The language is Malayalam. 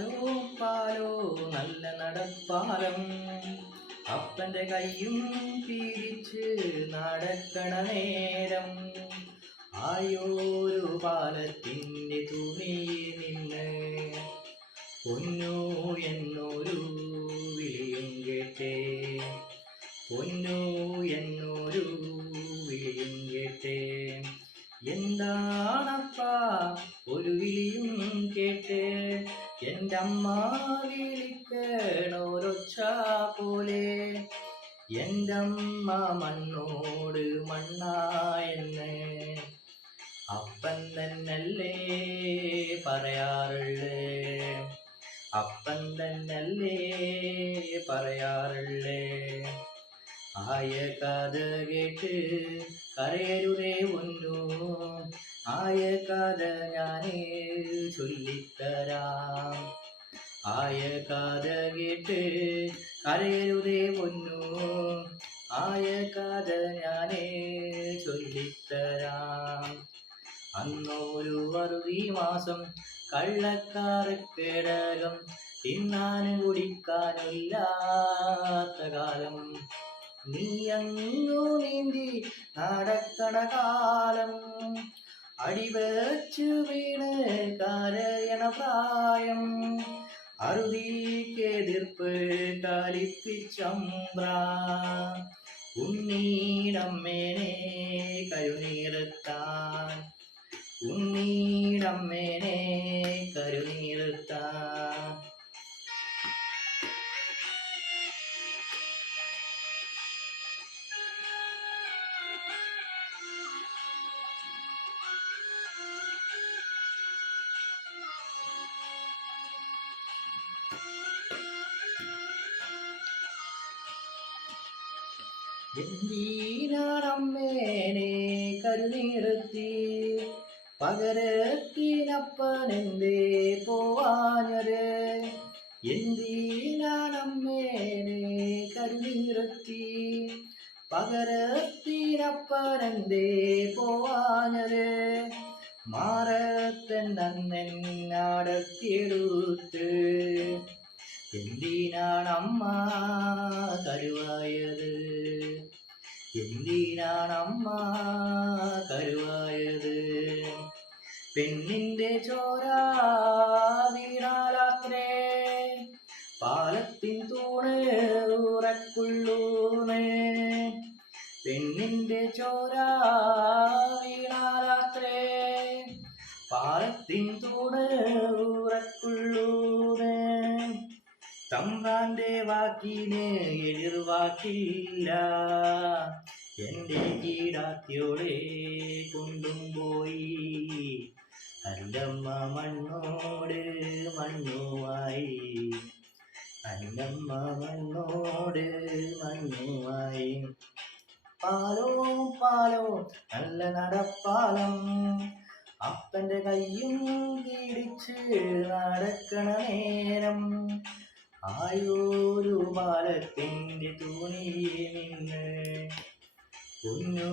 പാലോ പാലോ നല്ല നടപ്പാലം, അപ്പന്റെ കയ്യും പിരിച്ച് നടക്കണ നേരം, ആയോരു പാലത്തിൻ്റെ തുണിയിൽ നിന്ന് പൊന്നു എന്നൊരു വിളിയും കേട്ടേ, പൊന്നു എന്നൊരു വിളിയും കേട്ടേ. എന്താണപ്പാ ഒരു വിളിയും കേട്ട്, എൻ്റെ അമ്മ വിളിക്കണോരൊച്ച പോലെ, എൻ്റെ അമ്മ മണ്ണോട് മണ്ണായെന്ന് അപ്പൻ തന്നല്ലേ പറയാറുള്ളേ, അപ്പൻ തന്നല്ലേ പറയാറുള്ളേ. ആയ കഥ കേട്ട് കരയരുതേ ഒന്നു, ആയ കഥ ഞാനേ ചൊല്ലിത്തരാം, ആയ കഥ കേട്ട് കരയരുതേ ഒന്നു, ആയ കഥ ഞാനേ ചൊല്ലിത്തരാം. അന്നൊരു അറുതി മാസം കള്ളക്കാരക്കിടകം, തിന്നാനും കുടിക്കാനില്ലാത്ത കാലം, നീ അങ്ങു നീന്തി നടക്കണ കാലം, അടിവച്ചു വീണ് കരയണ പ്രായം, അറുതിക്കെതിർപ്പ് കലിപ്പിച്ചമ്പ്ര, ഉണ്ണീടമ്മേനെ കരുനീർത്താൻ, ഉണ്ണീടമ്മേനെ കരുനീർത്താൻ. എന്തിനാണമ്മേനെ കരുനീർത്തി, പകരത്തിനപ്പനെന്തേ പോവാഞ്ഞത്, എന്തിനാണമ്മേനെ കരുനീർത്തി, പകരത്തിനപ്പനെന്തേ പോവാഞ്ഞത്, മാറത്തന്നടത്തിയെടുത്ത് എന്തിനാണമ്മ കരുവായത്, എന്തിനാണമ്മ കരുവായത്. പെണ്ണിന്റെ ചോര വീണാലാത്രേ പാലത്തിൻ തൂണ് ഉറക്കുള്ളൂന്ന്, പെണ്ണിന്റെ ചോര വീണാലാത്രേ പാലത്തിൻ തൂണ് ഉറക്കുള്ളൂന്ന്. തമ്പ്രാന്റെ വാക്കിന് എതിർവാക്കില്ല, എൻ്റെ കീടാത്തിയോളെ കൊണ്ടും പോയി, അല്ലമ്മ മണ്ണോട് മണ്ണുമായി, അല്ലമ്മ മണ്ണോട് മണ്ണുമായി. പാലോ പാലോ നല്ല നടപ്പാലം, അപ്പൻ്റെ കയ്യും പിടിച്ച് നടക്കണ നേരം, ആയോരു പാലത്തിൻ്റെ തുണിയിൽ നിന്ന് പൊന്നു